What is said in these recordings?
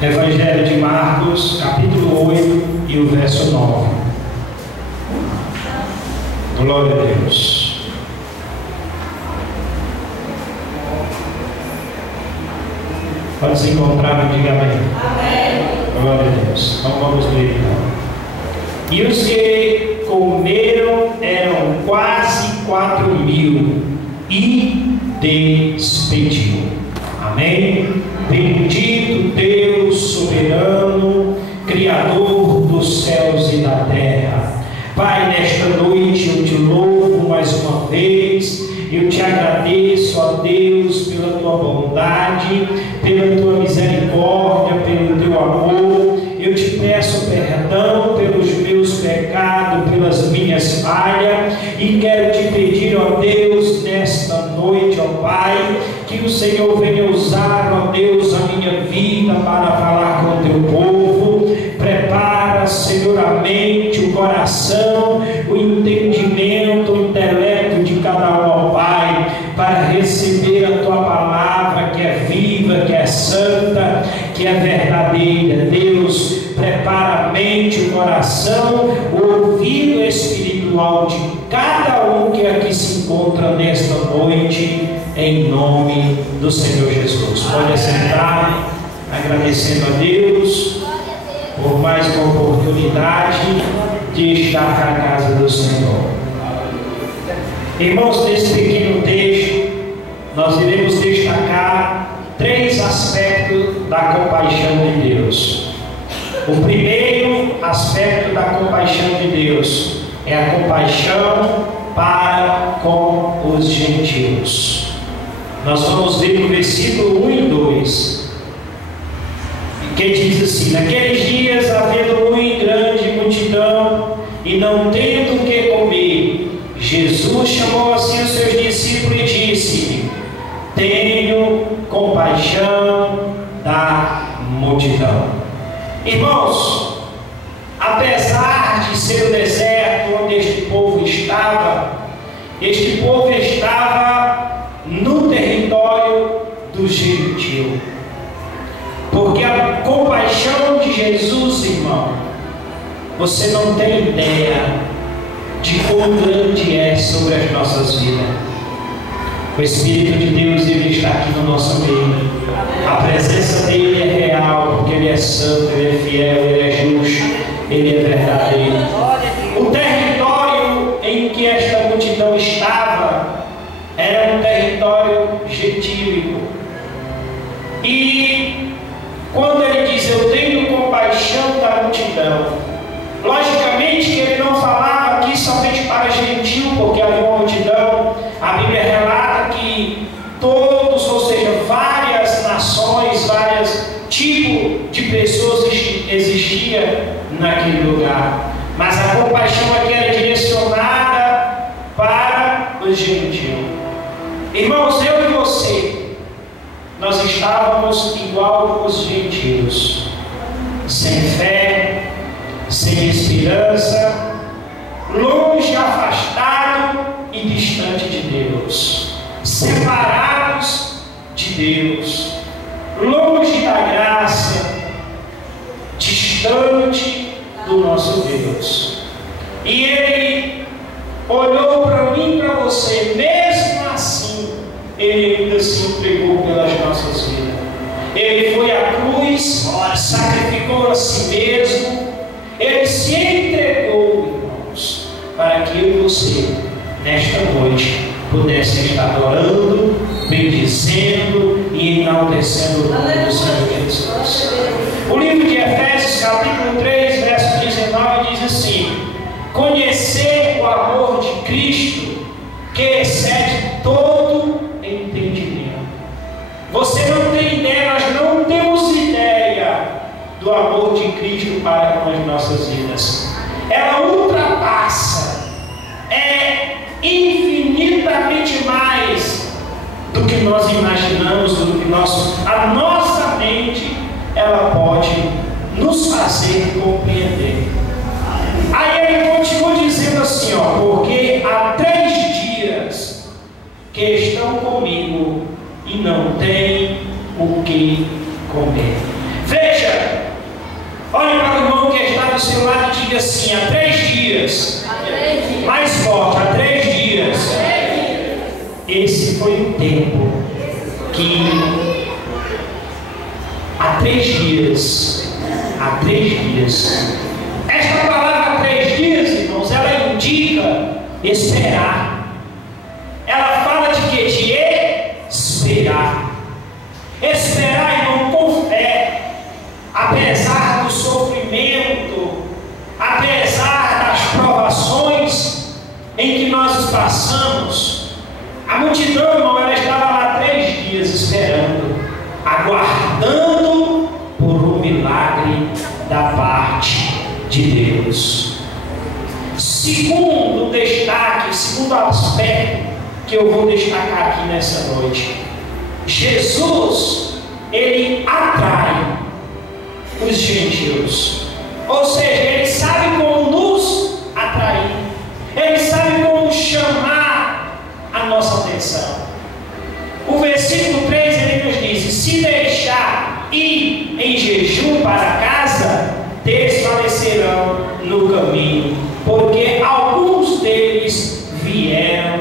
Evangelho de Marcos, capítulo 8 e o verso 9. Glória a Deus. Pode se encontrar, me diga amém. Amém. Glória a Deus. Então vamos ler então. E os que comeram eram quase 4.000 e despediu. Amém. Bendito Deus soberano, Criador dos céus e da terra. Pai, nesta noite eu te louvo mais uma vez. Eu te agradeço, ó Deus, pela tua bondade, pela tua misericórdia, pelo teu amor. Eu te peço perdão pelos meus pecados, pelas minhas falhas, e quero te pedir, ó Deus, nesta noite, ó Pai, que o Senhor venha usar, ó Deus, a minha vida para falar com o teu povo. Prepara, Senhor, a mente, o coração, o entendimento, o intelecto de cada um, ó Pai, para receber a tua palavra, que é viva, que é santa, que é verdadeira. Deus, prepara a mente, o coração, o ouvido espiritual de cada um que aqui se encontra nesta noite, em nome do Senhor Jesus. Pode assentar, agradecendo a Deus por mais uma oportunidade de estar na casa do Senhor. Irmãos, nesse pequeno texto, nós iremos destacar 3 aspectos da compaixão de Deus. O primeiro aspecto da compaixão de Deus é a compaixão para com os gentios. Nós vamos ver no versículo 1 e 2, que diz assim: naqueles dias, havendo muito grande multidão e não tendo o que comer, Jesus chamou assim os seus discípulos e disse: tenho compaixão da multidão. Irmãos, apesar de ser o deserto onde este povo estava no território do gentio. Porque a compaixão de Jesus, irmão, você não tem ideia de quão grande é sobre as nossas vidas. O Espírito de Deus, ele está aqui no nosso meio. A presença dele é real, porque ele é santo, ele é fiel, ele é justo, ele é verdadeiro. O território em que esta multidão estava era um território gentílico. E quando ele diz: eu tenho compaixão da multidão, logicamente que ele não falava aqui somente para gentil, porque havia uma multidão. A Bíblia relata que todos, ou seja, várias nações, vários tipos de pessoas existia naquele lugar. Mas a compaixão aqui era direcionada para os gentios. Irmãos, eu e você, nós estávamos igual os gentios, sem fé, sem esperança, longe, afastado e distante de Deus, separados de Deus, longe da graça, distante do nosso Deus. E Ele olhou para mim e para você, mesmo assim, Ele ainda se entregou pelas nossas vidas. Ele foi à cruz, sacrificou a si mesmo, Ele se entregou, irmãos, para que eu e você, nesta noite, pudesse estar adorando, bendizendo e enaltecendo o nome do Senhor Jesus. O livro de Efésios, capítulo 3, verso 19, diz assim: conhecer o amor de Cristo, que excede todo entendimento. Você não tem ideia, nós não temos ideia do amor de Cristo para com as nossas vidas. Ela ultrapassa, é infinitamente mais do que nós imaginamos, do que a nossa mente ela pode nos fazer compreender. Aí ele continua dizendo assim, porque há 3 dias que estão comigo e não têm o que comer. Veja, igreja, olhe para o irmão que está do seu lado e diga assim: há 3 dias. Mais forte, há 3 dias. Esse foi o tempo que há 3 dias. Esta palavra 3 dias, irmãos, ela indica esperar. Ela fala de quê? De esperar. Esperar, irmão, com fé. Apesar do sofrimento, apesar das provações em que nós passamos, a multidão, irmão, ela estava lá 3 dias esperando, aguardando por um milagre da parte de Deus. Segundo destaque, segundo aspecto que eu vou destacar aqui nessa noite: Jesus, ele atrai os gentios. Ou seja, ele sabe como nos atrair, ele sabe como chamar a nossa atenção. O versículo 3 ele nos diz: se deixar ir em jejum para casa, desfalecerão no caminho, porque alguns deles vieram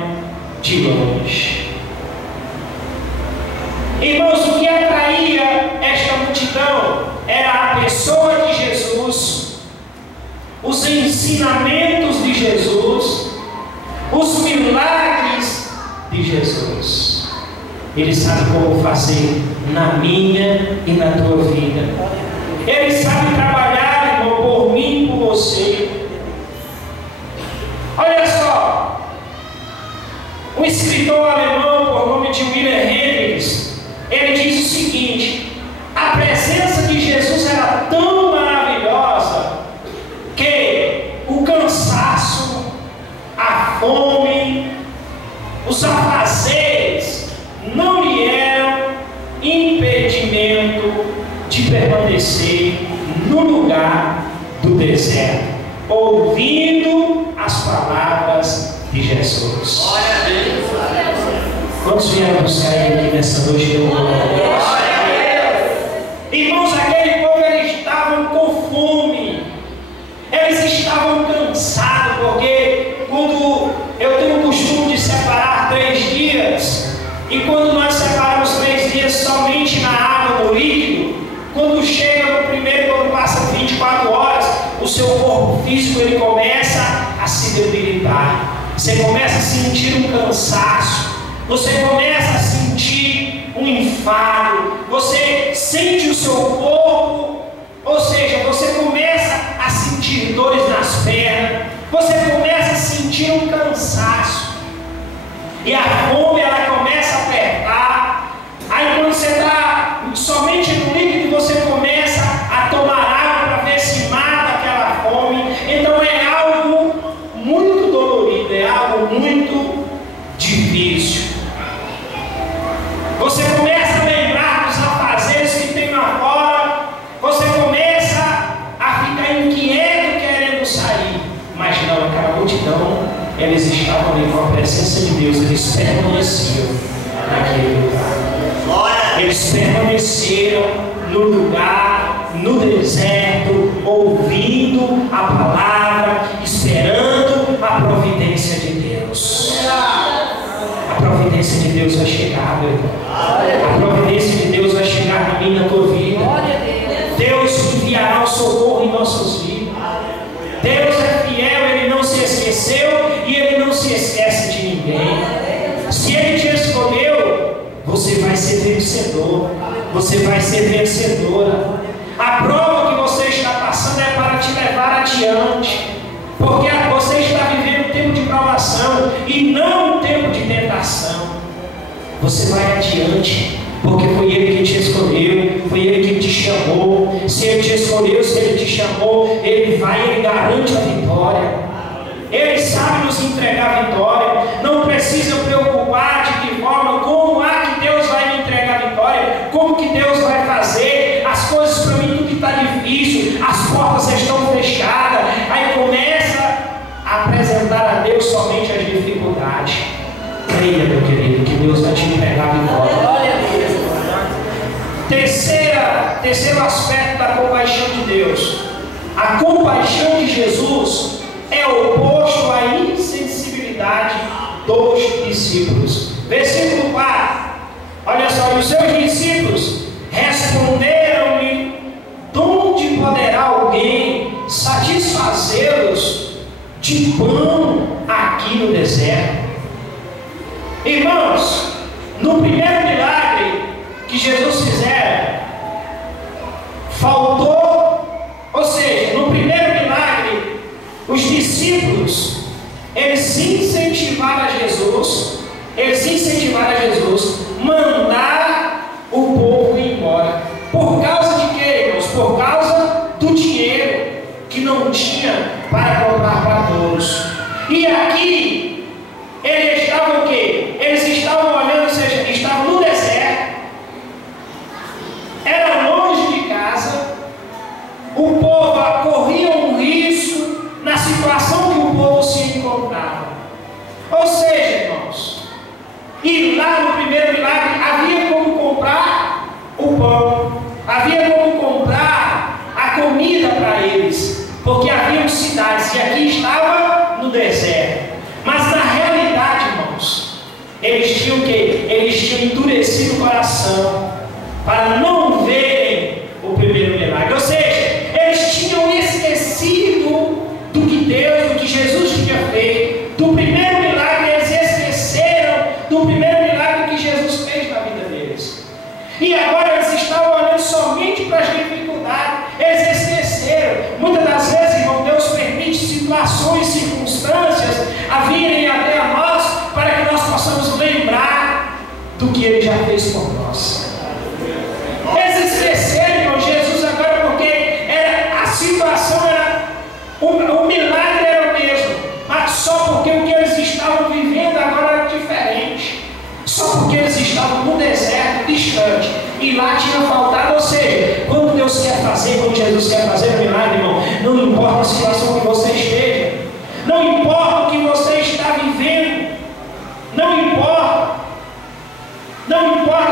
de longe. Irmãos, o que atraía esta multidão era a pessoa de Jesus, os ensinamentos de Jesus, os milagres de Jesus. Ele sabe como fazer na minha e na tua vida. Ele sabe trabalhar, irmão, por mim e por você. Olha só, um escritor alemão por nome de Wilhelm Hendricks, ele diz o seguinte: a presença de Jesus era tão maravilhosa que o cansaço, a fome, os afazeres não lhe eram impedimento de permanecer no lugar do deserto, ouvindo as palavras de Jesus. Glória a Deus. Quantos vieram buscar ele aqui nessa noite? Glória a Deus. Irmãos, aquele povo, eles estavam com fome, eles estavam cansados, porque quando eu tenho o costume de separar 3 dias, e quando nós separamos 3 dias somente na água, no líquido, quando chega no primeiro, quando passa 24 horas, o seu corpo físico ele começa a se debilitar. Você começa a sentir um cansaço, você começa a sentir um enfado, você sente o seu corpo, ou seja, você começa a sentir dores nas pernas, você começa a sentir um cansaço, e a fome ela começa a apertar. Aí quando você está somente no líquido, você começa a tomar água para ver se mata aquela fome. Então é algo muito dolorido, é algo muito difícil. Você começa a lembrar dos afazeres que tem lá fora, você começa a ficar inquieto querendo sair, mas não, aquela multidão, eles estavam ali com a presença de Deus, eles permaneciam naquele lugar. Eles permaneceram no lugar, no deserto, ouvindo a palavra, esperando a providência de Deus. A providência de Deus vai chegar, meu irmão. A providência de Deus vai chegar na minha e na tua vida. Deus enviará o socorro em nossas vidas. Deus é fiel, Ele não se esqueceu e Ele não se esquece de ninguém. Se Ele te escolheu, você vai ser vencedor, você vai ser vencedora. A prova que você está passando é para te levar adiante, porque você está vivendo um tempo de provação e não um tempo de tentação. Você vai adiante, porque foi Ele que te escolheu, foi Ele que te chamou. Se Ele te escolheu, se Ele te chamou, Ele garante a vitória. Ele sabe nos entregar a vitória. Não precisa preocupar de que forma, como que Deus vai me entregar a vitória, como que Deus vai fazer. As coisas para mim tudo está difícil, as portas estão fechadas. Aí começa a apresentar a Deus somente as dificuldades. Creia, meu querido, que Deus vai te entregar a vitória. Terceira terceiro aspecto da compaixão de Deus. A compaixão de Jesus é oposto à insensibilidade dos discípulos. Versículo 4. Olha só, e os seus discípulos responderam-lhe: de onde poderá alguém satisfazê-los de pão aqui no deserto? Irmãos, no primeiro milagre que Jesus fizer, faltou, ou seja, no primeiro milagre, os discípulos, eles incentivaram a Jesus, mandar o povo ir embora. Por causa de quê, irmãos? Por causa do dinheiro que não tinha para comprar para todos. E aqui, eles estavam o quê? Eles estavam olhando, ou seja, estavam no deserto, era longe de casa, o povo corria um risco na situação que o povo se encontrava. Ou seja, irmãos, e lá no primeiro milagre havia como comprar o pão, havia como comprar a comida para eles, porque haviam cidades e aqui estava no deserto. Mas na realidade, irmãos, eles tinham o quê? Eles tinham endurecido o coração para não verem o primeiro milagre. Ou seja, eles tinham esquecido do que Deus, do que Jesus tinha feito, do primeiro milagre. Eles esqueceram do primeiro milagre que Jesus fez na vida deles. E agora eles estavam olhando somente para as dificuldades. Eles esqueceram. Muitas das vezes, irmão, Deus permite situações, circunstâncias a virem até a nós para que nós possamos lembrar do que Ele já fez por nós. Eles esqueceram, irmão, Jesus agora, porque a situação era, o milagre era o mesmo, mas só porque o que eles estavam vivendo agora era diferente. Só porque eles estavam no deserto, distante, e lá tinha faltado. Ou seja, quando Deus quer fazer, quando Jesus quer fazer um milagre, irmão, não importa a situação que você esteja, não importa o que você está vivendo, não importa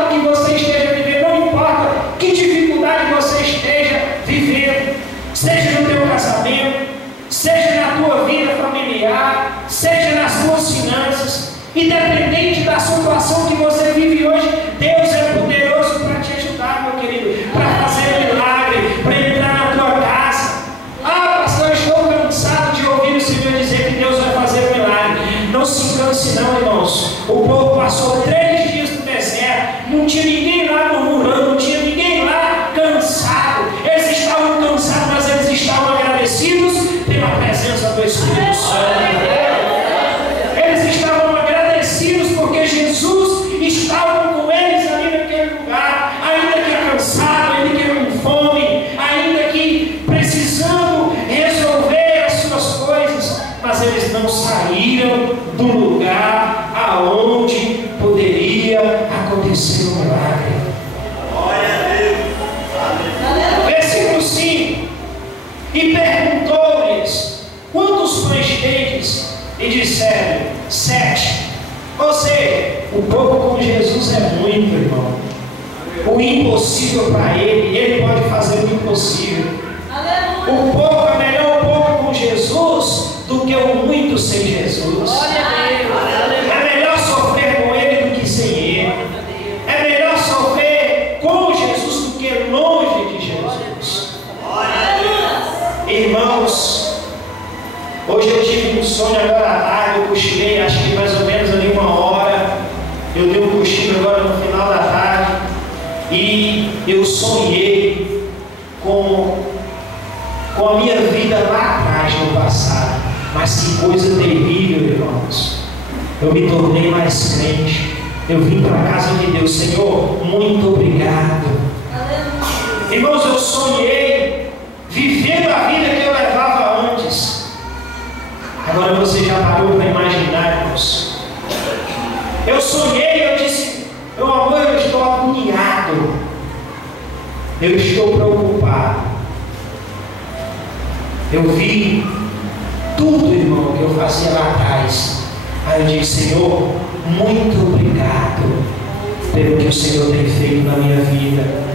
o que você esteja vivendo, não importa que dificuldade você esteja vivendo, seja no teu casamento, seja na tua vida familiar, seja nas tuas finanças, independente da situação que você vive hoje, Deus é poderoso para te ajudar, meu querido, para fazer milagre, para entrar na tua casa. Ah, pastor, eu estou cansado de ouvir o Senhor dizer que Deus vai fazer milagre. Não se canse não, irmãos. O povo passou 3 dias no deserto, não tinha ninguém lá murmurando, não tinha ninguém lá cansado. Eles estavam cansados, mas eles estavam agradecidos pela presença do Espírito Santo. Eles estavam agradecidos porque Jesus estava com eles ali naquele lugar, ainda que cansado, ainda que com fome, ainda que precisando resolver as suas coisas, mas eles não saíram do lugar aonde poderia acontecer um milagre. Glória a Deus. Versículo 5: e perguntou-lhes: quantos pães tendes? E disseram: 7. Ou seja, o pouco com Jesus é muito, irmão. O impossível para ele pode fazer o impossível. O pouco é melhor, o pouco com Jesus do que o muito sem Jesus. É melhor sofrer com ele do que sem ele. É melhor sofrer com Jesus do que longe de Jesus. Irmãos, hoje eu tive um sonho agora à tarde, eu cochilei, acho que mais ou menos ali 1 hora. Eu dei um cochilo agora no final da tarde e eu sonhei com a minha vida lá atrás, no passado. Mas que coisa terrível, irmãos. Eu me tornei mais crente. Eu vim para a casa de Deus. Senhor, muito obrigado. Irmãos, eu sonhei vivendo a vida que eu levava antes. Agora você já parou para imaginar, irmãos? Eu sonhei, eu disse: meu amor, eu estou agoniado. Eu estou preocupado. Eu vi tudo, irmão, que eu fazia lá atrás. Aí eu disse: Senhor, muito obrigado pelo que o Senhor tem feito na minha vida.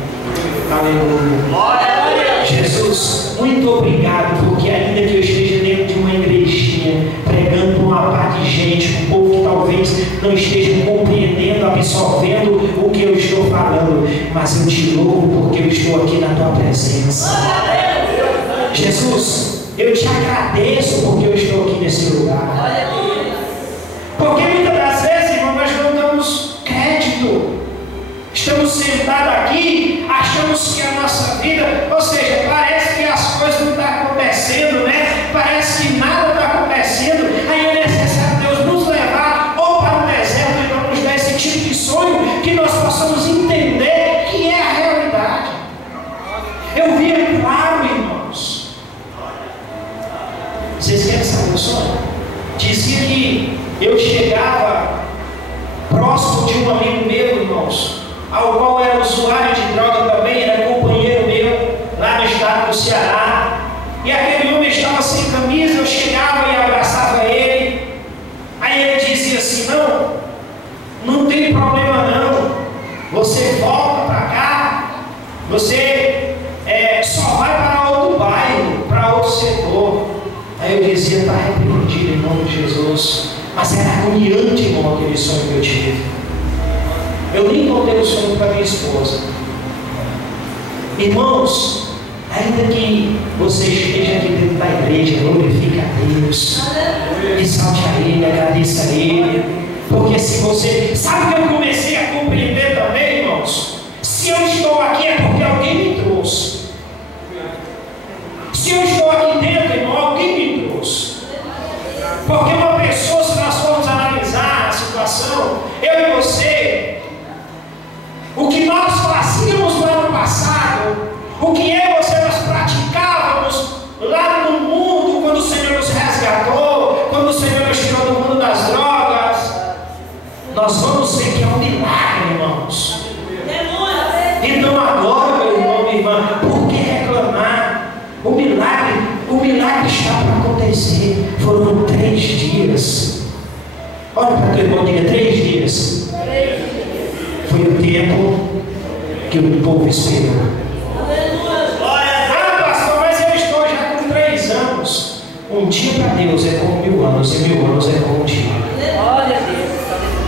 Aleluia. Jesus, muito obrigado, porque ainda que eu esteja dentro de uma igrejinha, pregando para uma parte de gente, um povo que talvez não esteja compreendendo, absorvendo o que eu estou falando, mas eu te louvo porque eu estou aqui na tua presença. Jesus, eu te agradeço porque eu estou aqui nesse lugar. Porque muitas das vezes, irmão, nós não damos crédito. Estamos sentados aqui, achamos que a nossa vida, ou seja, parece que as coisas não estão acontecendo, né? Parece que nada está acontecendo. Aí é necessário Deus nos levar ou para o deserto e não nos dar esse tipo de sonho que nós possamos entender que é a realidade. Eu via claro, irmãos. Vocês querem saber o sonho? Dizia que eu chegava próximo de um amigo meu, irmãos, ao qual era usuário de droga também, era companheiro meu, lá no estado do Ceará. E aquele homem estava sem camisa, eu chegava e abraçava ele. Aí ele dizia assim: não tem problema não, você volta para cá, você só vai para outro bairro, para outro setor. Aí eu dizia: está repreendido em nome de Jesus. Mas era agoniante, irmão, aquele sonho que eu tive. Eu nem contei o sonho para minha esposa. Irmãos, ainda que você esteja aqui dentro da igreja, glorifique a Deus, exalte a Ele, agradeça a Ele, porque se você, sabe o que eu comecei a compreender também, irmãos? Se eu estou aqui é porque alguém me trouxe. Se eu estou aqui dentro, irmão, alguém me trouxe. Porque uma pessoa, se nós formos analisar a situação, eu e você, o que nós fazíamos no ano passado, o que eu e você nós praticávamos lá no mundo, quando o Senhor nos resgatou, quando o Senhor nos tirou do mundo das drogas, nós vamos ver que é um milagre, irmãos. Então agora, meu irmão, minha irmã, por que reclamar? O milagre está para acontecer. Foram 3 dias. Olha para teu irmão, diga: 3 dias. Foi o tempo que o povo esperou. Ah, pastor, mas eu estou já com 3 anos. Um dia para Deus é como 1000 anos, e 1000 anos é como um dia.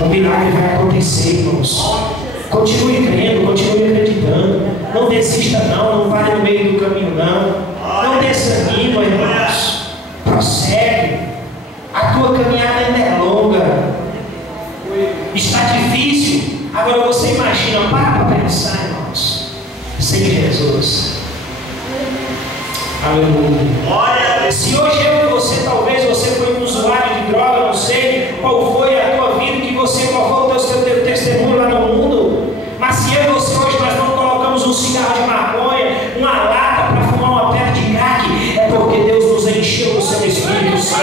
O milagre vai acontecer, irmãos. Continue crendo, continue acreditando. Não desista não pare no meio do caminho não desanima, irmãos. Prossegue. A tua caminhada ainda é longa. Está difícil. Agora você imagina, para pensar, irmãos, sem Jesus. Aleluia. Se hoje eu e você, talvez você foi um usuário de droga, não sei qual foi a tua vida, qual foi o teu testemunho lá no mundo, mas se eu e você hoje nós não colocamos um cigarro de maconha, uma lata para fumar uma pedra de crack, é porque Deus nos encheu do seu Espírito Santo.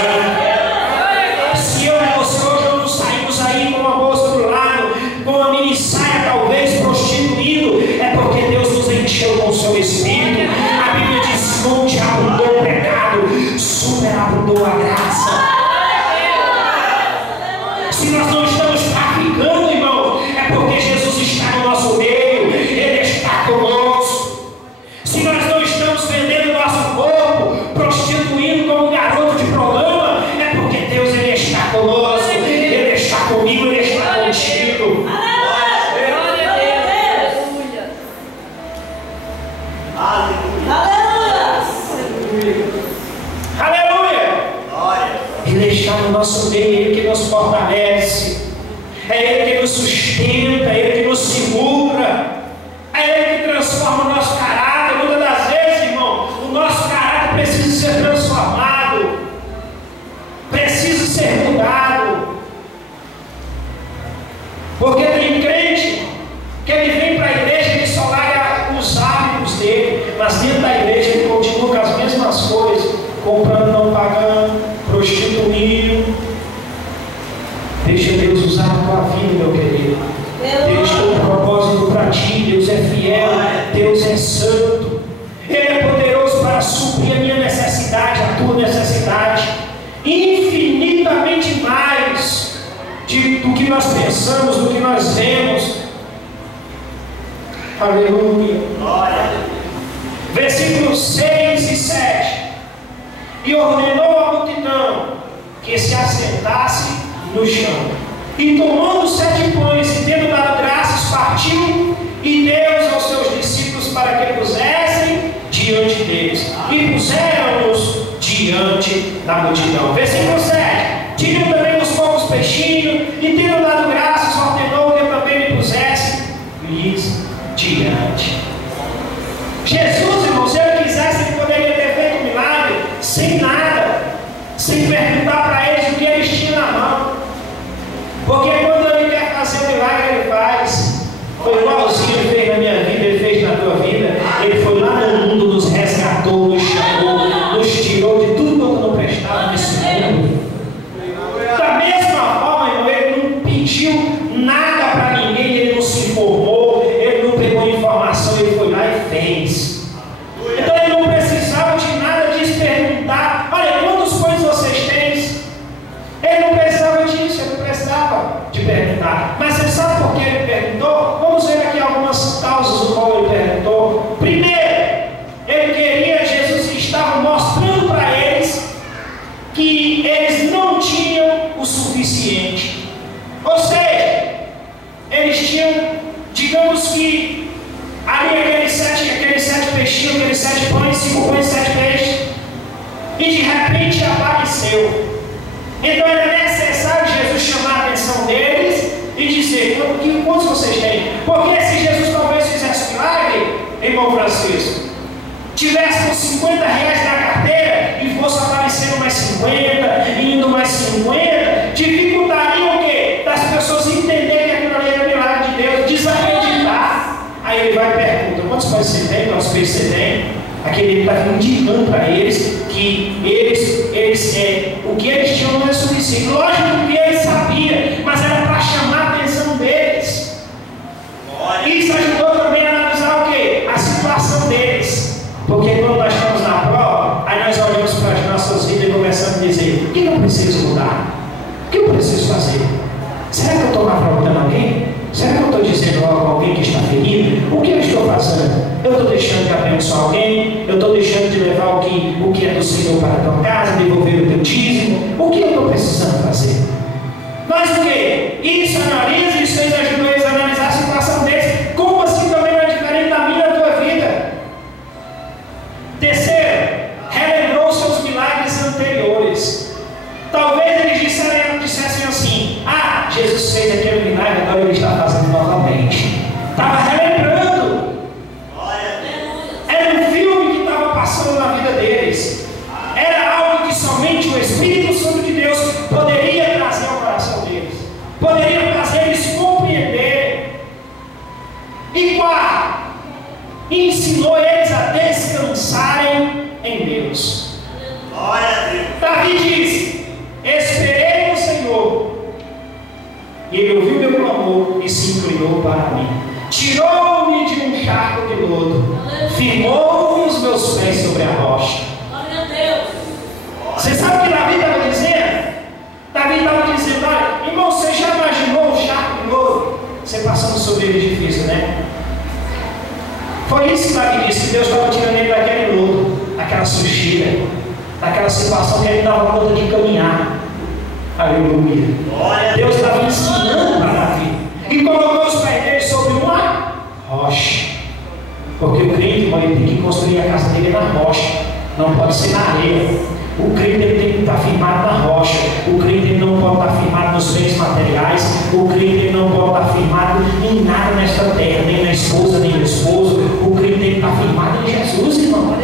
Se eu e você hoje não saímos aí com uma bolsa do lado, com uma mini saia talvez prostituindo, é porque Deus nos encheu com o seu Espírito. A Bíblia diz: onde abundou o pecado, superabundou a graça. Se nós não estamos traficando, irmão, é porque Jesus está no nosso meio, Ele está conosco. Se nós não estamos vendendo nosso corpo, prostituindo como garoto de programa, é porque Deus, Ele está conosco, Ele está comigo, Ele está contigo. Aleluia! Ele está no nosso meio, Ele que nos fortalece, é Ele que nos sustenta, é Ele que nos segura, é Ele que transforma o nosso caráter. Muitas das vezes, irmão, o nosso caráter precisa ser transformado, precisa ser mudado, porque tem crente que ele vem para a igreja e ele só larga os hábitos dele, mas dentro da igreja ele continua com as mesmas coisas, comprando, não pagando, prostituindo. Deixa Deus usar a tua vida, meu querido. Deus tem um propósito para ti. Deus é fiel, Deus é santo. Ele é poderoso para suprir a minha necessidade, a tua necessidade, infinitamente mais do que nós pensamos, do que nós vemos. Aleluia. Versículos 6 e 7. E ordenou à multidão que se assentasse no chão. E tomando 7 pães e tendo dado graças, partiu e deu aos seus discípulos para que pusessem diante deles. E puseram-nos diante da multidão. Versículo 7. Tinham também os poucos peixinhos e tendo dado graças, ordenou que também me pusesse lhes diante. Jesus, irmão, se ele quisesse, ele poderia ter feito um milagre sem nada, sem perguntar para eles o que eles tinham na mão. Porque quando ele quer fazer um milagre, ele faz. Foi igualzinho ele fez na minha vida, ele fez na tua vida. Ele foi lá no mundo, nos resgatou, nos chamou, nos tirou de tudo quanto não prestava nesse mundo. Da mesma forma, irmão, ele não pediu nada para ninguém, ele não se informou, ele não pegou informação, ele foi lá e fez. Então ele não precisava de nada disso, perguntar: olha, quantos pães vocês têm? Ele não precisava disso, ele não precisava de perguntar. Mas você sabe por que ele perguntou? Vamos ver aqui algumas causas do qual ele perguntou. Primeiro, ele queria, Jesus estava mostrando para eles que eles não tinham o suficiente. Ou seja, eles tinham, digamos que, ali aqueles sete peixinhos, aqueles 7 pães, 5 pães, 7 peixes, e de repente apareceu. Então era necessário Jesus chamar a atenção deles e dizer: quantos vocês têm? Porque se Jesus talvez fizesse um milagre, irmão Francisco, tivesse com 50 reais na carteira e fosse aparecendo mais 50, indo mais 50, dificultaria o quê? Das pessoas entenderem que aquilo ali era milagre de Deus, desacreditar. Aí ele vai e pergunta: quantos pães você tem? Quantos peixes você tem? Aquele está indicando para eles que o que eles tinham não é suficiente. Lógico que ele sabia, mas era para chamar a atenção deles. Isso ajudou também a analisar o quê? A situação deles. Porque quando nós estamos na prova, aí nós olhamos para as nossas vidas e começamos a dizer: o que eu preciso mudar? O que eu preciso fazer? Será que eu estou maltratando alguém? Será que eu estou dizendo algo a alguém que está ferido? O que eu estou fazendo? Eu estou deixando de abençoar alguém? Eu estou deixando de levar o que é do Senhor para a tua casa, devolver o teu dízimo? O que eu estou precisando fazer? Mas o quê? Isso analisa, isso ajuda eles a analisar a situação deles. Como assim também não é diferente da minha e da tua vida? Terceiro, relembrou seus milagres anteriores. Talvez eles dissessem assim: ah, Jesus fez aquele milagre, agora ele está fazendo novamente. Estava relembrando. Era um filme que estava passando na vida deles. Era algo que somente o Espírito Santo de Deus poderia trazer ao coração deles, poderia fazer eles compreenderem. E quarto, ensinou eles a descansarem em Deus. Davi disse: esperei no Senhor, e ele ouviu meu clamor e se inclinou para mim. Tirou-me de um charco de lodo, firmou os meus pés sobre a rocha. Você sabe o que Davi estava dizendo? Davi estava dizendo: olha, irmão, você já imaginou um charco de lodo? Você passando sobre ele difícil, né? Foi isso que Davi disse, que Deus estava tirando ele daquele lodo, daquela sujeira, daquela situação que ele não dava conta de caminhar. Aleluia. Deus estava ensinando para Davi e colocou os pés dele sobre uma rocha. Porque o crente, irmão, ele tem que construir a casa dele na rocha, não pode ser na areia. O crente ele tem que estar firmado na rocha. O crente ele não pode estar firmado nos bens materiais. O crente ele não pode estar firmado em nada nesta terra, nem na esposa, nem no esposo. O crente tem que estar firmado em Jesus, irmão.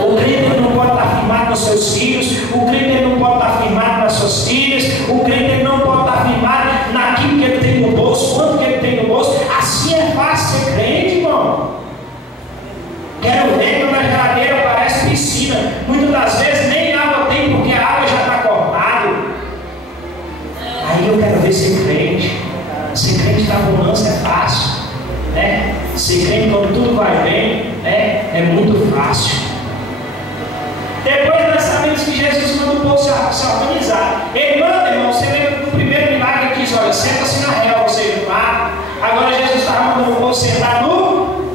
O crente ele não pode estar firmado nos seus filhos. O crente ele não pode estar firmado nas suas filhas. O crente ele não pode estar firmado naquilo que ele tem no bolso, quanto que ele tem no bolso. Assim é fácil ser crente, irmão. Quero ver quando a geladeira parece piscina. Muitas das vezes nem água tem, porque a água já está cortada. Aí eu quero ver ser crente. Ser crente na bonança é fácil, né? Ser crente quando tudo vai bem, né? É muito fácil. Depois nós sabemos que Jesus manda o povo se organizar. Ele manda, irmão, você lembra do primeiro milagre que diz: olha, senta-se na relva, ou seja, no mar. Agora Jesus estava mandando o povo sentar no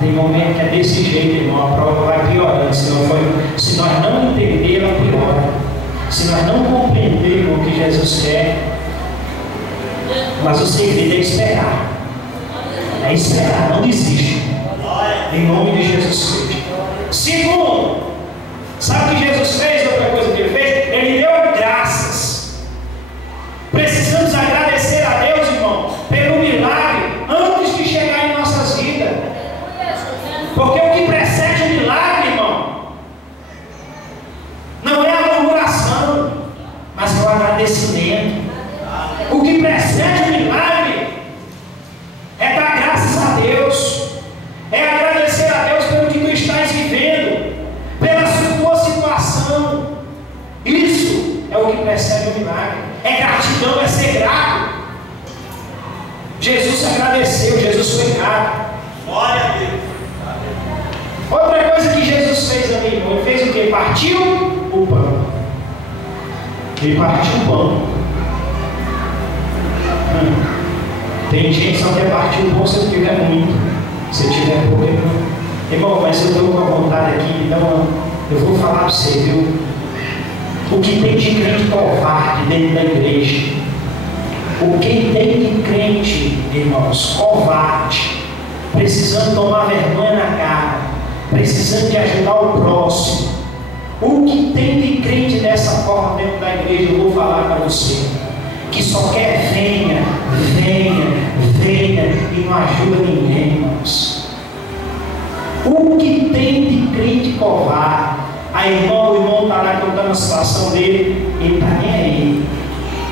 Tem momento que é desse jeito, irmão, a prova vai piorando. Se nós não entendermos, ela piora. Se nós não compreendermos o que Jesus quer, mas o segredo é esperar. É esperar, não desiste. Em nome de Jesus Cristo. Segundo, sabe o que Jesus fez? Outra coisa que ele fez? Ele deu graças. Precisamos agradecer a Deus, irmão, pelo milagre antes de chegar em nossas vidas. Porque o que precede o milagre, irmão, não é a murmuração, mas é o agradecimento. O que precede o milagre é dar graças a Deus, é agradecer a Deus pelo que tu estás vivendo, pela sua situação. Isso é o que precede o milagre. É gratidão, é ser grato. Jesus agradeceu, Jesus foi grato. Glória a Deus. Outra coisa que Jesus fez ali, irmão, ele fez o que? Partiu o pão. Ele partiu o pão. Tem gente que só quer partir o pão se tiver muito. Se tiver pouco, irmão, mas eu estou com a vontade aqui, então eu vou falar para você, viu? O que tem de crente covarde dentro da igreja, o que tem de crente, irmãos, covarde, precisando tomar vergonha na cara, precisando de ajudar o próximo, o que tem de crente dessa forma dentro da igreja, eu vou falar para você, que só quer venha, e não ajuda ninguém, irmãos. O que tem de crente covarde? Aí o irmão está lá contando a situação dele, ele está nem aí.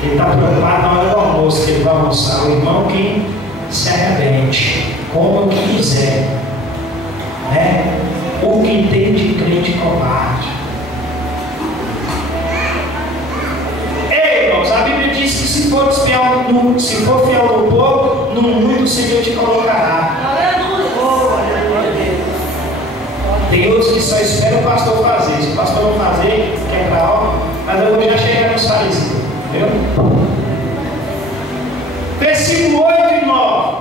Ele está preocupado na hora do almoço, que ele vai almoçar. O irmão que se arrepende, como o que quiser. Né? O que tem de crente covarde? Ei, irmãos, a Bíblia diz que se for fiel no pouco, no muito o Senhor te colocará. Tem outros que só esperam o pastor fazer. Se o pastor não fazer, quebra a obra, mas eu vou já chegar nos fariseus. Entendeu? Versículo 8 e 9.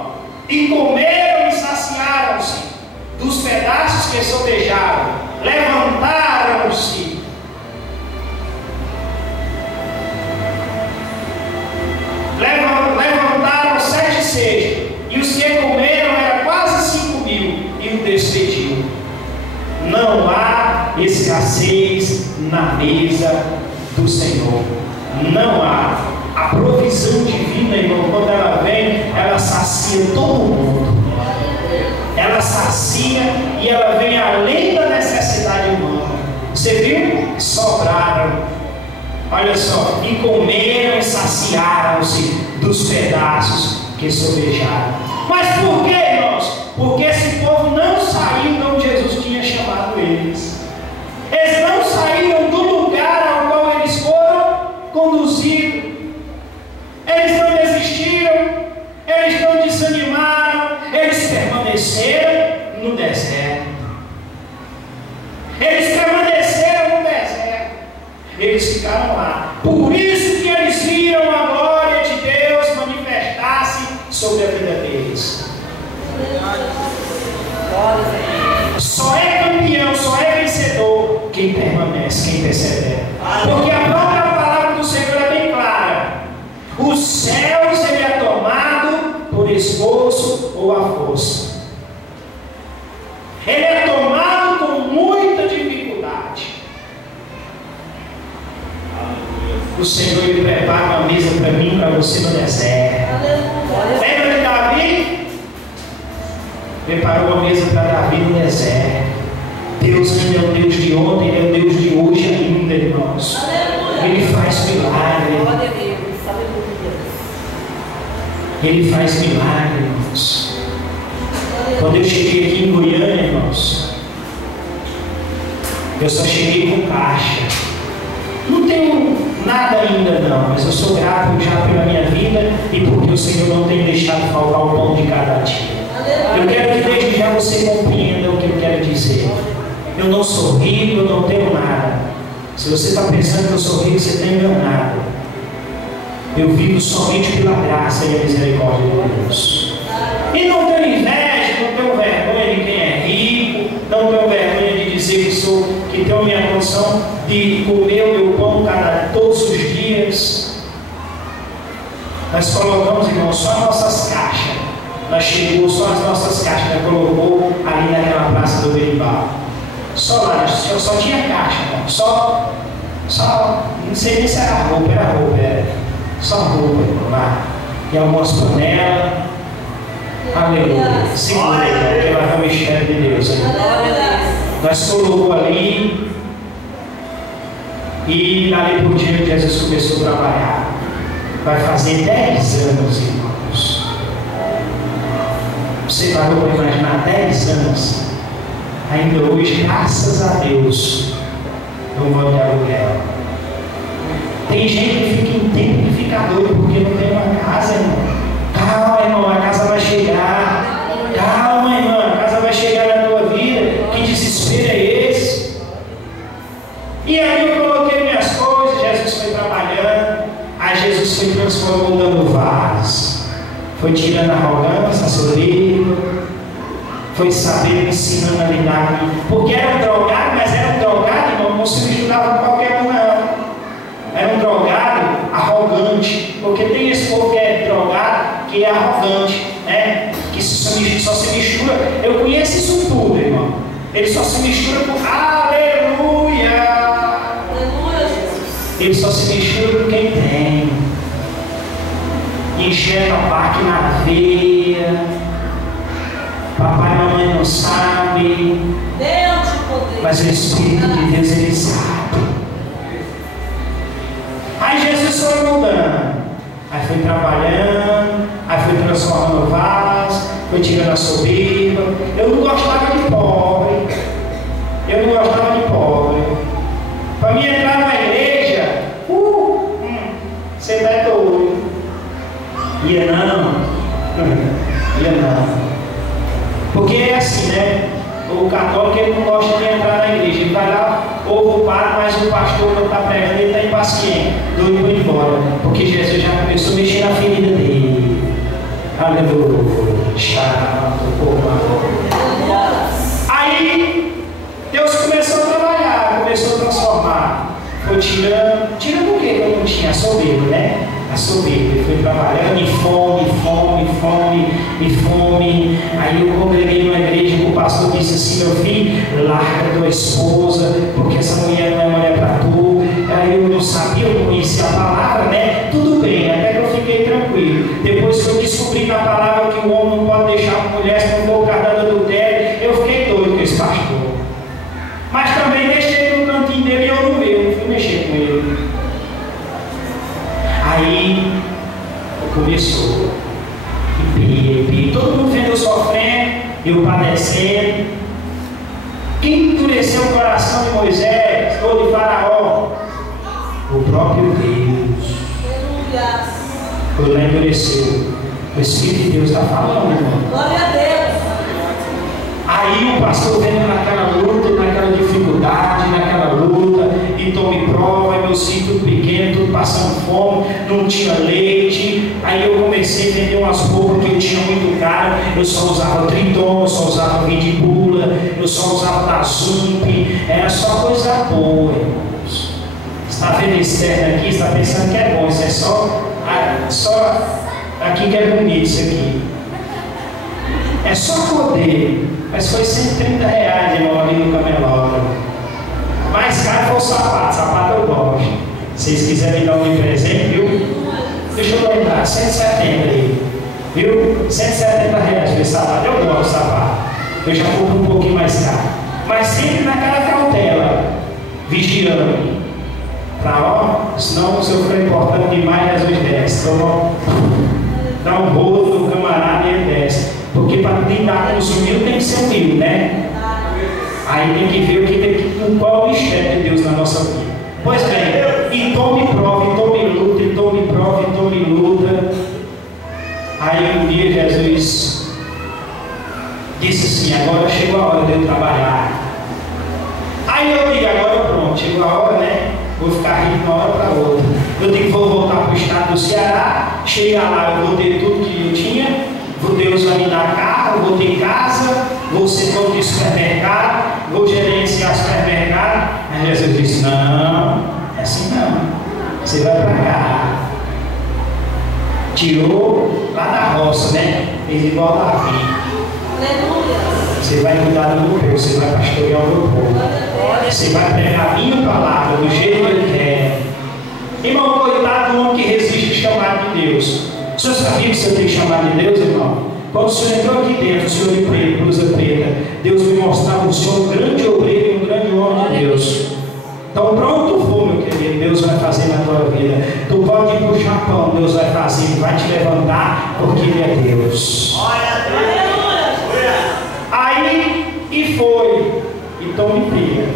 E comeram e saciaram-se dos pedaços que sobejaram, levantaram-se. Levantaram 7 cestos, e os que comeram eram quase 5.000, e o despediu. Não há escassez na mesa do Senhor. Não há. A provisão divina, irmão, quando ela vem, ela sacia todo mundo. Ela sacia e ela vem além da necessidade humana. Você viu? Sobraram. Olha só. E comeram e saciaram-se dos pedaços que sobejaram. Mas por que, irmãos? Porque esse povo não saiu de onde Jesus tinha chamado eles. Eles não saíram do lugar ao qual eles foram conduzidos. Eles não desistiram, eles não desanimaram, eles permaneceram no deserto. Eles permaneceram no deserto. Eles ficaram lá. Por isso que eles viram a glória de Deus manifestar-se sobre a vida deles. Só é campeão, só é vencedor quem permanece, quem persevera. Porque a própria palavra do Senhor é bem clara. Os céus ele é tomado por esforço ou a força. Ele é tomado com muita dificuldade. O Senhor ele prepara uma mesa para mim, para você no deserto. Lembra de Davi? Preparou uma mesa para Davi no deserto. Deus ainda é o Deus de ontem, Ele é o Deus de hoje ainda, irmãos. Ele faz milagre. Ele faz milagre, irmãos. Quando eu cheguei aqui em Goiânia, irmãos, eu só cheguei com caixa. Não tenho nada ainda não, mas eu sou grato já pela minha vida e porque o Senhor não tem deixado faltar o pão de cada dia. Eu quero que desde já você compreenda o que eu quero dizer. Eu não sou rico, eu não tenho nada. Se você está pensando que eu sou rico, você está enganado. Eu vivo somente pela graça e a misericórdia de Deus. E não tenho inveja, não tenho vergonha de quem é que tenho a minha condição de comer o meu pão todos os dias. Nós colocamos, irmão, só as nossas caixas. Nós chegou só as nossas caixas, nós colocou ali naquela praça do Berimbau. Só lá, só tinha caixa, irmão. Só, não sei nem se era roupa, era só roupa, irmão, lá. E algumas panelas. Aleluia. Segura aí, porque lá é o mistério de Deus. Nós colocou ali. E ali por dia Jesus começou a trabalhar. Vai fazer 10 anos, irmãos. Você parou para imaginar 10 anos? Ainda hoje, graças a Deus, eu moro de aluguel. Tem gente que fica em tempo de ficar doido porque não tem uma casa, irmão. Calma, irmão, a casa vai chegar. Calma, irmão, a casa vai chegar na tua vida. Que desespero é esse? E aí eu coloquei minhas coisas, Jesus foi trabalhando. Aí Jesus foi transformando vasos. Foi tirando a arrogância, a soberba. Foi saber, ensinando a lidar com. Porque era um drogado, mas era um drogado, irmão, não se misturava com qualquer um, não. Era um drogado arrogante. Porque tem esse povo que é drogado, que é arrogante, né? Que só se mistura. Eu conheço isso tudo, irmão. Ele só se mistura com aleluia. Aleluia, Jesus. Ele só se mistura com quem tem. Enxerga a parte na veia. Papai e mamãe não sabem. Deus de poder. Mas o Espírito de Deus, ele sabe. Aí Jesus foi mudando. Aí foi trabalhando. Aí foi transformando o vaso. Foi tirando a soberba. Eu não gostava de pobre. Para mim entrar na igreja, você é doido. Ia não. Porque é assim, né? O católico ele não gosta de entrar na igreja. Ele vai lá, ouve o padre, mas o pastor não está pregando, ele está impaciente, doido para ir embora. Porque Jesus já começou a mexer na ferida dele. Aleluia. Aí Deus começou a trabalhar, começou a transformar. Foi tirando o que eu não tinha? A soberba, né? A soberba. Ele foi trabalhando e fome. Aí eu congreguei numa igreja e o pastor disse assim: meu filho, larga tua esposa, porque essa mulher não é mulher para tu. Aí eu não sabia, eu conhecia a palavra, né? Tudo bem, até que eu fiquei tranquilo. Depois que eu descobri na palavra que o homem não pode deixar a mulher se não for o cardápio do adultério, eu fiquei doido com esse pastor. Mas também deixei no cantinho dele e eu não vi, eu não fui mexer com ele. Aí começou. E todo mundo vendo eu sofrendo, eu padecendo. Quem endureceu o coração de Moisés ou de Faraó? O próprio Deus. Foi lá endureceu. O Espírito de Deus está falando, irmão. Glória a Deus. Aí o pastor vendo naquela luta, naquela dificuldade, naquela luta, e tome prova, meus filhos tudo pequeno, tudo passando fome, não tinha leite. Aí eu comecei a vender umas roupas que eu tinha muito caro. Eu só usava Triton, eu só usava Vidibula, eu só usava da Zump, era só coisa boa, irmãos. Você está vendo externo aqui, você está pensando que é bom, isso é só aqui que é bonito isso aqui. É só poder. Mas foi R$130, irmão, ali no camelódromo. Mais caro foi o sapato eu gosto. Se vocês quiserem me dar um de presente, viu? Deixa eu lembrar, 170 aí. Viu? R$170 foi sapato. Eu gosto de sapato. Eu já compro um pouquinho mais caro. Mas sempre naquela cautela, vigiando. Senão o seu for importante demais, Jesus desce. Então, dá um rolo do camarada e ele desce. Porque para lidar com os humildes tem que ser humilde, né? Aí tem que ver qual é o mistério de Deus na nossa vida. Pois bem, e tome prova, e tome luta, e tome prova, e tome luta. Aí um dia Jesus disse assim: agora chegou a hora de eu trabalhar. Aí eu digo: agora pronto, chegou a hora, né? Vou ficar rico de uma hora para outra. Eu digo: vou voltar para o estado do Ceará. Chegar lá, eu vou ter tudo que eu tinha. Deus vai me dar carro, eu vou ter casa, Você for de supermercado, vou gerenciar supermercado. Aí Jesus disse: não, é assim não. Você vai para cá. Tirou lá da roça, né? Fez igual Davi. Você vai cuidar do meu povo, você vai pastorear o meu povo. Você vai pregar a minha palavra do jeito que ele quer. Irmão, coitado do homem que resiste ao chamado de Deus. O senhor sabia que o senhor tem chamado de Deus, irmão? Quando o senhor entrou aqui dentro, o senhor de preto, blusa preta, Deus me mostrava o senhor um grande obreiro e um grande homem de Deus. Então, pronto for, meu querido, Deus vai fazer na tua vida. Tu pode ir para o Japão, Deus vai fazer, vai te levantar, porque Ele é Deus. Aí, e foi, e tome briga.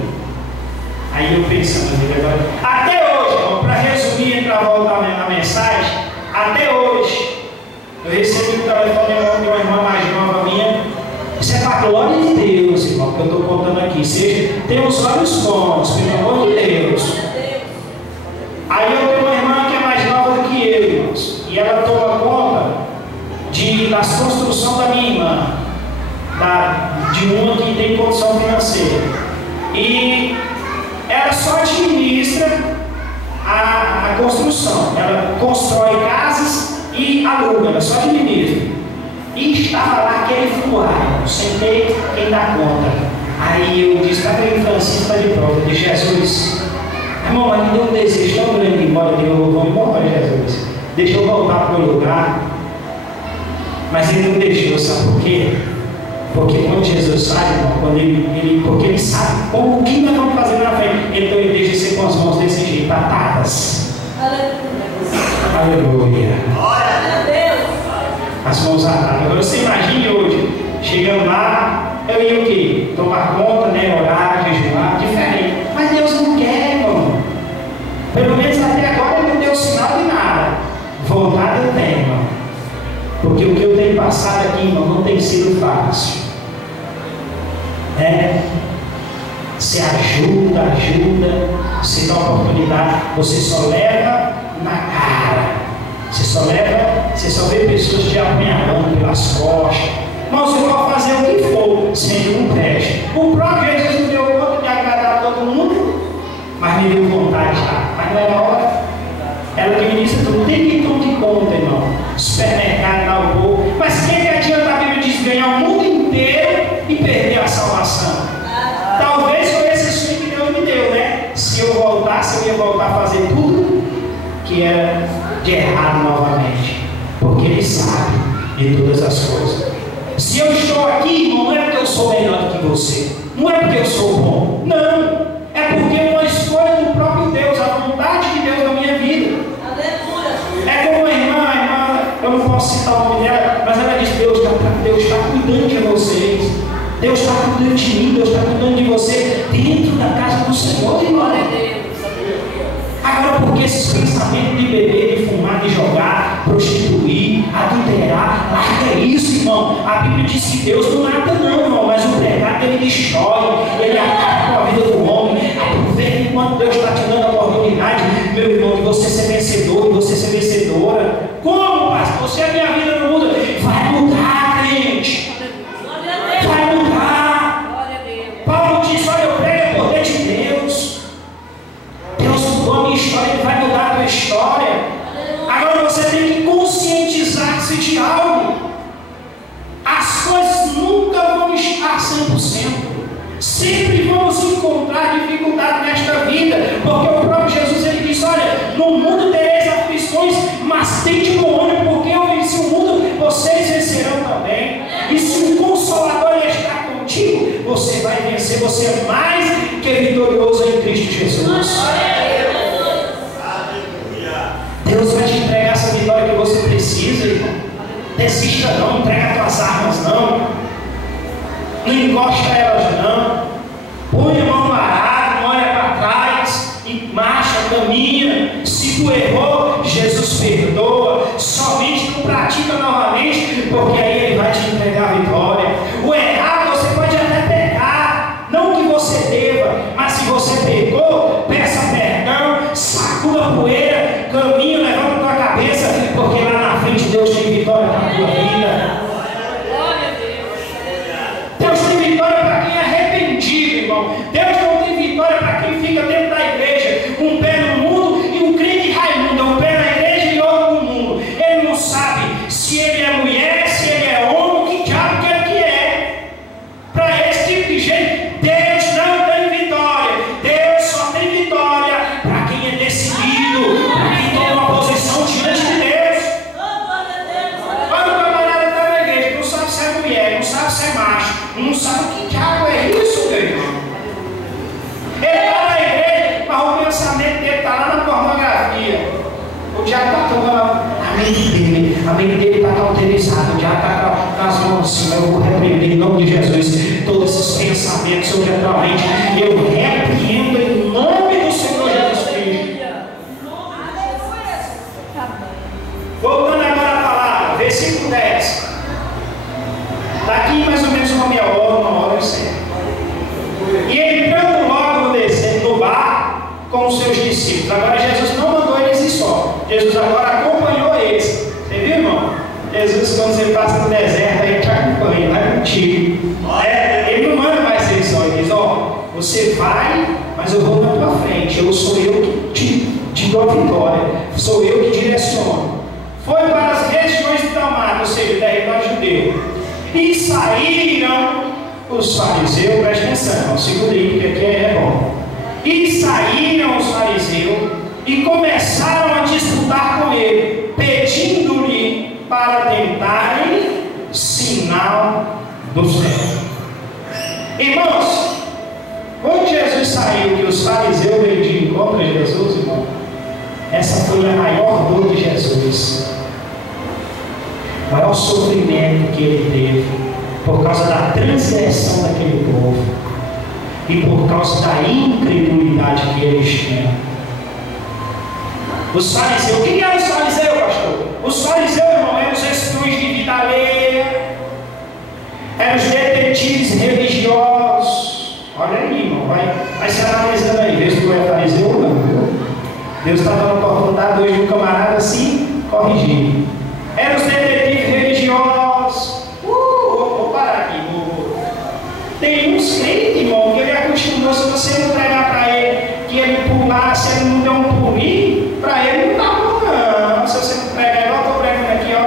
Aí eu pensando agora, até hoje, para resumir, para voltar na mensagem, até hoje, eu recebi um telefone de uma irmã mais nova minha. Isso é para a glória de Deus, irmão, que eu estou contando aqui. Seja, tem os olhos bons, pelo amor de Deus. Aí eu tenho uma irmã que é mais nova do que eu, irmãos, e ela toma conta das construções da minha irmã, de uma que tem condição financeira. E ela só administra a construção. Ela constrói casas e aluga, ela só administra. E estava lá aquele fulano, sentei quem dá conta. Aí eu disse: cadê o Francisco? Está de prova de Jesus. Irmão, mas me deu um desejo tão grande de ir embora, que eu vou embora, Jesus. Deixa eu voltar para o meu lugar. Mas ele não deixou, sabe por quê? Porque quando Jesus sai, irmão, porque ele sabe o que nós vamos fazer na frente. Então ele deixa ser com as mãos desse jeito, atadas. Aleluia. As mãos atadas. Agora você imagine hoje, chegando lá, eu ia o quê? Tomar conta, né? Orar, jejuar, diferente. Mas Deus não quer, irmão. Pelo menos até agora ele não deu sinal de nada. Voltar eu tenho, irmão. Porque o que eu tenho passado aqui, irmão, não tem sido fácil. Você ajuda, você dá oportunidade, você só leva na cara. Você só vê pessoas te apunhalando pelas costas. Mas você pode fazer o que for, sem não preste. O próprio Jesus não deu conta de agradar todo mundo, mas me deu vontade, tá? Mas não é na hora. Ela que ministra tudo, tem que tomar de conta, irmão. Supermercado, dá o povo. Mas quem que adianta, a Bíblia diz, ganhar o mundo inteiro e perder a salvação? Talvez foi esse sonho que Deus me deu, né? Se eu voltasse, eu ia voltar a fazer tudo que era de errado novamente. Porque Ele sabe de todas as coisas. Se eu estou aqui, irmão, não é porque eu sou melhor do que você. Não é porque eu sou bom. Não. É porque é uma escolha do próprio Deus, a vontade de Deus na minha vida. É como a irmã, eu não posso citar o nome dela, mas ela diz: Deus está cuidando de vocês. Deus está cuidando de mim, Deus está cuidando de você dentro da casa do Senhor, irmão. Agora, porque esses pensamentos de beber, de fumar, de jogar, prostituir, adulterar, larga isso, irmão. A Bíblia diz que Deus não mata, não, irmão, mas o pecado ele destrói, ele acaba com a vida do homem. Aproveita enquanto Deus está te dando a oportunidade, meu irmão, de você ser vencedor, de você ser vencedora. Como, pastor? Se a minha vida não muda, vai mudar, crente. Vai mudar. Paulo diz: olha, eu prego o poder de Deus. Deus mudou a minha história, Ele vai mudar a tua história. Agora você tem que conscientizar-se de algo. As coisas nunca vão estar 100%. Sempre vamos encontrar dificuldade nesta vida. Porque o próprio Jesus ele disse: olha, no mundo tereis aflições, mas tende bom ânimo, porque eu venci o mundo, vocês vencerão também. E se o Consolador está contigo, você vai vencer, você é mais que vitorioso em Cristo Jesus. Deus vai te entregar essa vitória que você precisa, irmão. Desista não, entrega tuas armas não. Não encosta elas não. Põe a mão no arado, não olha para trás e marcha, caminha. Se tu errou, Jesus perdoa. Somente não pratica novamente, porque aí Ele vai te entregar a vitória. O errado você pode até pecar, não que você deva, mas se você pecou, peça perdão, sacuda a poeira, caminho, levanta a tua cabeça, porque lá na frente Deus tem vitória na tua vida. Deus A mente dele está cauterizada, já está com as mãos assim. Eu vou repreender em nome de Jesus todos esses pensamentos sobre a tua mente. Eu repreendo em nome do Senhor Jesus Cristo. Voltando agora à palavra, versículo 10. Daqui mais ou menos uma meia hora, uma hora e certo. E entrando logo no deserto, no bar, com os seus discípulos. Agora Jesus não mandou eles ir só. Jesus agora acompanhou eles. Você viu, irmão? Jesus, quando você passa no deserto, aí te acompanha, vai contigo. Ele não manda mais eles só. Ele diz, ó, você vai, mas eu vou na tua frente. Sou eu que te dou a vitória. Sou eu que direciono. Foi para as regiões do Dalmácia, ou seja, o território judeu. E saíram os fariseus, presta atenção, segura aí, porque aqui é bom. E saíram os fariseus e começaram a disputar com ele, pedindo-lhe para tentarem sinal do céu. Irmãos, quando Jesus saiu, que os fariseus veio de encontro a Jesus, irmão, essa foi a maior dor de Jesus. O maior sofrimento que ele teve por causa da transgressão daquele povo e por causa da incredulidade que eles tinham. Os fariseus, o que eram os fariseus, pastor? Os fariseus, irmão, eram os estudos de vida alheia, eram os detetives religiosos. Olha aí, irmão, vai se analisando aí, vê se tu é fariseu ou não, viu? Deus está dando a oportunidade hoje de um camarada assim corrigir. Eram os detetives religiosos. Vou parar aqui. Tem uns crentes, irmão, que ele acostumou, se você não pregar para ele que ele pular, se ele não der um pulinho, para ele não tá bom, não. Se você não pregar, igual eu estou pregando aqui, ó.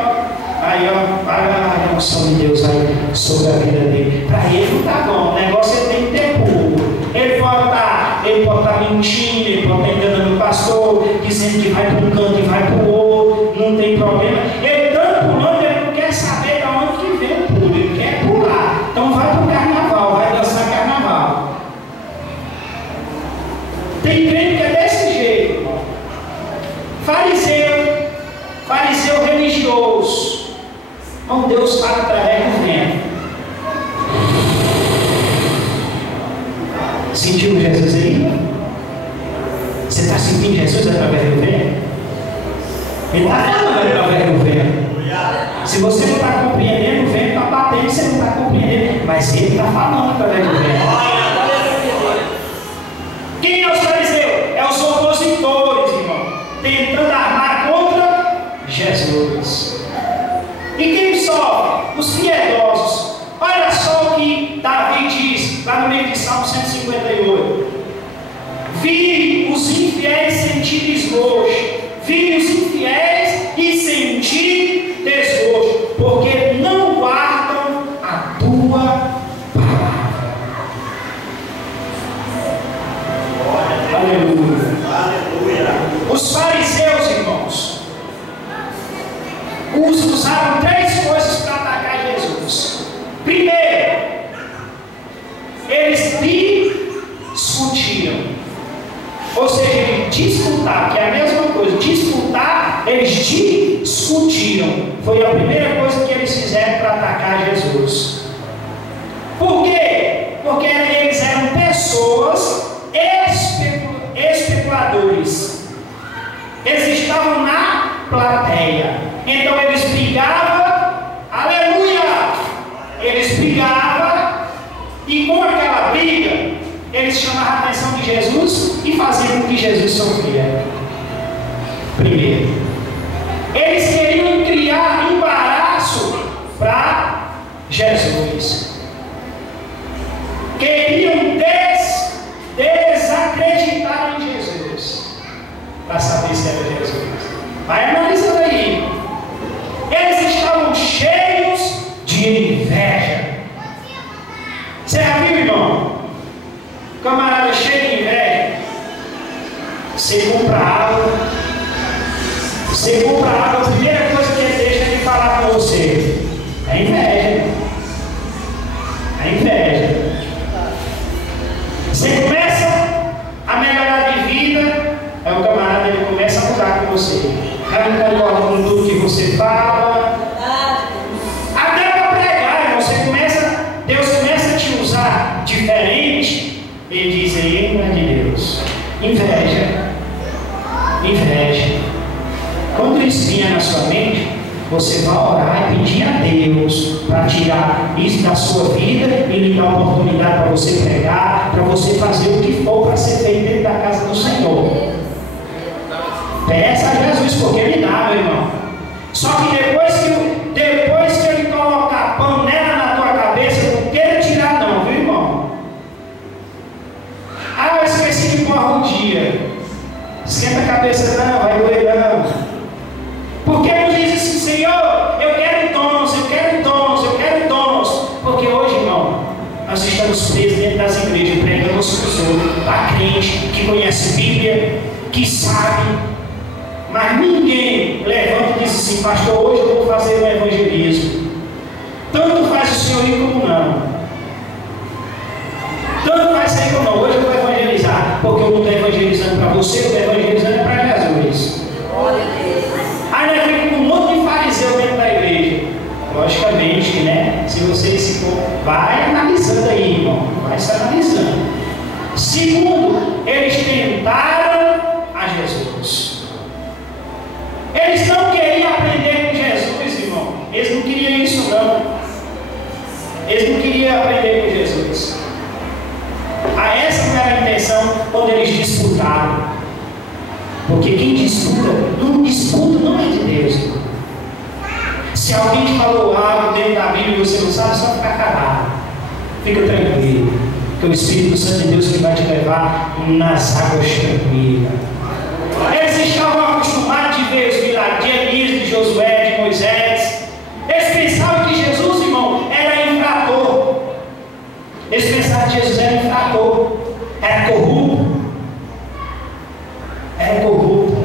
Aí, ó, a unção de Deus aí sobre a vida dele. Para ele não tá bom. O negócio ele tem que ter pulo. Ele pode estar mentindo, ele pode estar enganando o pastor, dizendo que vai para um canto e vai para o outro, não tem problema. Ele está pulando, ele não quer saber de onde que vem o pulo, ele quer pular. Então vai para o carnaval, vai dançar carnaval. Tem crente que é desse jeito, irmão. Fariseu religioso. Então Deus fala através do vento. Sentiu Jesus aí? Você está sentindo Jesus através do vento? Ele está falando através do vento. Se você não está compreendendo, o vento está batendo, você não está compreendendo. Mas ele está falando através do vento. Quem é os fariseus? É os opositores, irmão. Tentando armar contra Jesus. E quem sofre? Os piedosos. Olha só o que Davi diz lá no meio de Salmo 158. Vi os infiéis sentir desgosto. Vi os infiéis e sentir desgosto, porque não guardam a tua palavra. Aleluia. Aleluia. Os fariseus, irmãos, usaram três coisas para atacar Jesus. Primeiro, eles discutiram, ou seja, disputar, que é a mesma coisa. Disputar, eles discutiram. Foi a primeira coisa que eles fizeram para atacar Jesus. Por quê? Porque eles eram pessoas especuladores. Eles estavam na plateia. Então eles brigavam, aleluia! Eles brigavam, e com aquela briga, eles chamavam a atenção de Jesus e faziam com que Jesus sofria. Primeiro, eles queriam criar embaraço para Jesus. Queriam desacreditar em Jesus, para saber se era Jesus. Vai analisando aí. Eles estavam cheios de inveja. Você já viu, irmão? Camarada cheio de inveja. Você compra água. A primeira coisa que ele deixa de falar com você é inveja. É inveja. Você começa a melhorar de vida, aí o camarada ele começa a mudar com você. Vai concordar com tudo que você fala, diferente, ele diz aí, não é de Deus. Inveja. Inveja. Quando isso vier na sua mente, você vai orar e pedir a Deus para tirar isso da sua vida e lhe dar oportunidade para você pregar, para você fazer o que for para ser feito dentro da casa do Senhor. Peça a Jesus, porque Ele dá, meu irmão. Só que depois que Ele colocar panela na tua cabeça, não queira tirar não, viu, irmão? Ah, eu esqueci de pôr um dia. Esquenta a cabeça não, vai doer não. Porque ele diz assim, Senhor, eu quero dons, eu quero dons, eu quero dons. Porque hoje, irmão, nós estamos presos dentro das igrejas, pregando as pessoas, para crente, que conhece Bíblia, que sabe, mas ninguém levanta e diz assim, pastor, hoje eu vou fazer um evangelismo. Tanto faz o senhor ir como não. Tanto faz sair como não. Hoje eu vou evangelizar, porque eu não estou evangelizando para você, eu estou evangelizando para Jesus. Aí nós vemos um monte de fariseu dentro da igreja. Logicamente, né? Se você se for, vai analisando aí, irmão. Vai se analisando. Segundo, eles tentaram a Jesus. Eles não queriam aprender com Jesus, irmão. Eles não queriam isso, não. Eles não queriam aprender com Jesus. Essa não era a intenção quando eles disputaram. Porque quem disputa não é de Deus. Se alguém te falou algo dentro da Bíblia e você não sabe, só ficar calado. Fica tranquilo. Que o Espírito Santo de Deus que vai te levar nas águas tranquilas. Eles estavam acostumados de ver os milagres de Elias, de Josué, de Moisés. Eles pensavam que Jesus, irmão, era infrator. Eles pensavam que Jesus era infrator. Era corrupto. Era corrupto.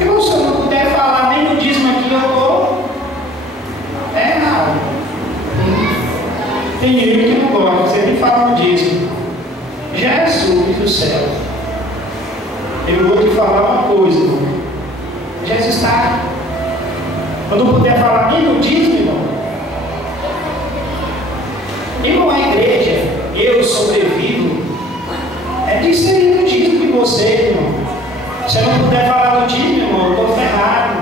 Irmão, se eu não puder falar nem no dízimo aqui, eu estou errado. Tem gente que não gosta, você nem fala no dízimo. Jesus do céu. Eu vou te falar uma coisa, irmão. Jesus está. Eu não puder falar nem no dízimo, irmão. Irmão, a igreja, eu sobrevivo. É disso aí no dízimo de você, irmão. Se eu não puder falar do dízimo, irmão, eu estou ferrado.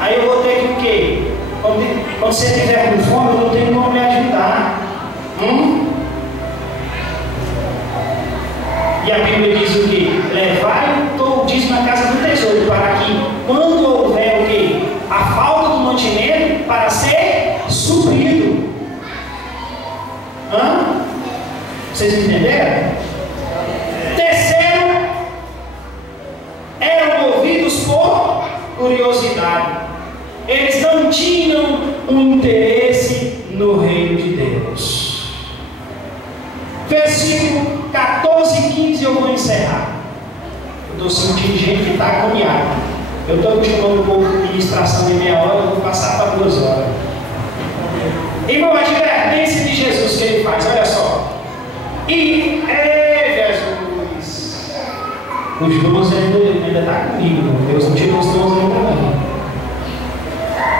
Aí eu vou ter que o quê? Quando você estiver com fome, eu não tenho como me ajudar. E a Bíblia diz o quê? Levai o dízimo na casa do tesouro, para que quando houver o quê? A falta do mantimento, para ser suprido. Vocês entenderam? Terceiro, eram movidos por curiosidade. Eles não tinham um interesse no reino de Deus. Versículo 14 e 15 eu vou encerrar. Eu estou sentindo gente que está agoniada. Eu estou acostumando um pouco de ministração de meia hora, eu vou passar para 2 horas. Irmão, a advertência de Jesus que ele faz, olha só. E Jesus, os dons ainda está comigo, irmão. Deus não tirou os dons ainda não.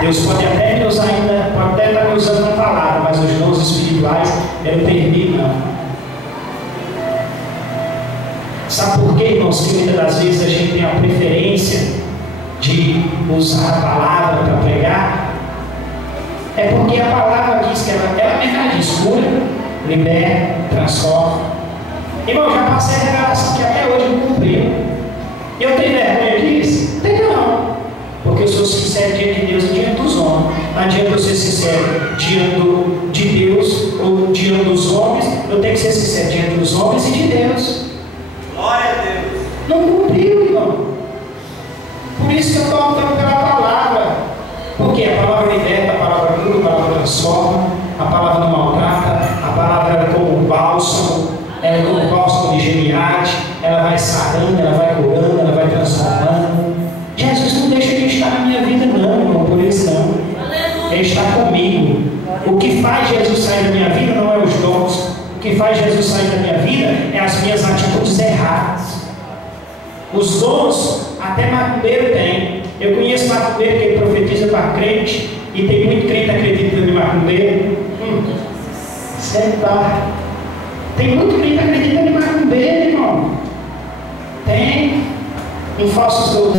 Deus pode até me usar ainda, pode até estar me usando na palavra, mas os dons espirituais eu não perdi não. Sabe por quê, irmãos, que muitas das vezes a gente tem a preferência de usar a palavra para pregar? É porque a palavra diz que ela mesma diz, cura, liberta, transforma. Irmão, já passei a revelação que até hoje não cumpriu. Eu tenho vergonha disso? Tenho não. Porque eu sou sincero diante de Deus e diante dos homens. Não adianta eu ser sincero diante de Deus ou diante dos homens. Eu tenho que ser sincero diante dos homens e de Deus. Glória a Deus. Não cumpriu, irmão. Por isso que eu estou optando pela palavra. Porque a palavra liberta, a palavra cura, a palavra transforma, a palavra não maltrata, a palavra é como um bálsamo, ela é como um bálsamo de Gileade, ela vai sarando, ela vai curando, ela vai transformando. Jesus não deixa de estar na minha vida não, irmão, por isso não. Ele está comigo. O que faz Jesus sair da minha vida não é os dons. O que faz Jesus sair da minha vida é as minhas atitudes erradas. Os dons, até macumbeiro tem. Eu conheço macumbeiro que ele profetiza para crente, e tem muito crente acreditando em macumbeiro. sentar. Tem muito crente que acredita em macumbeiro, irmão. Tem um falso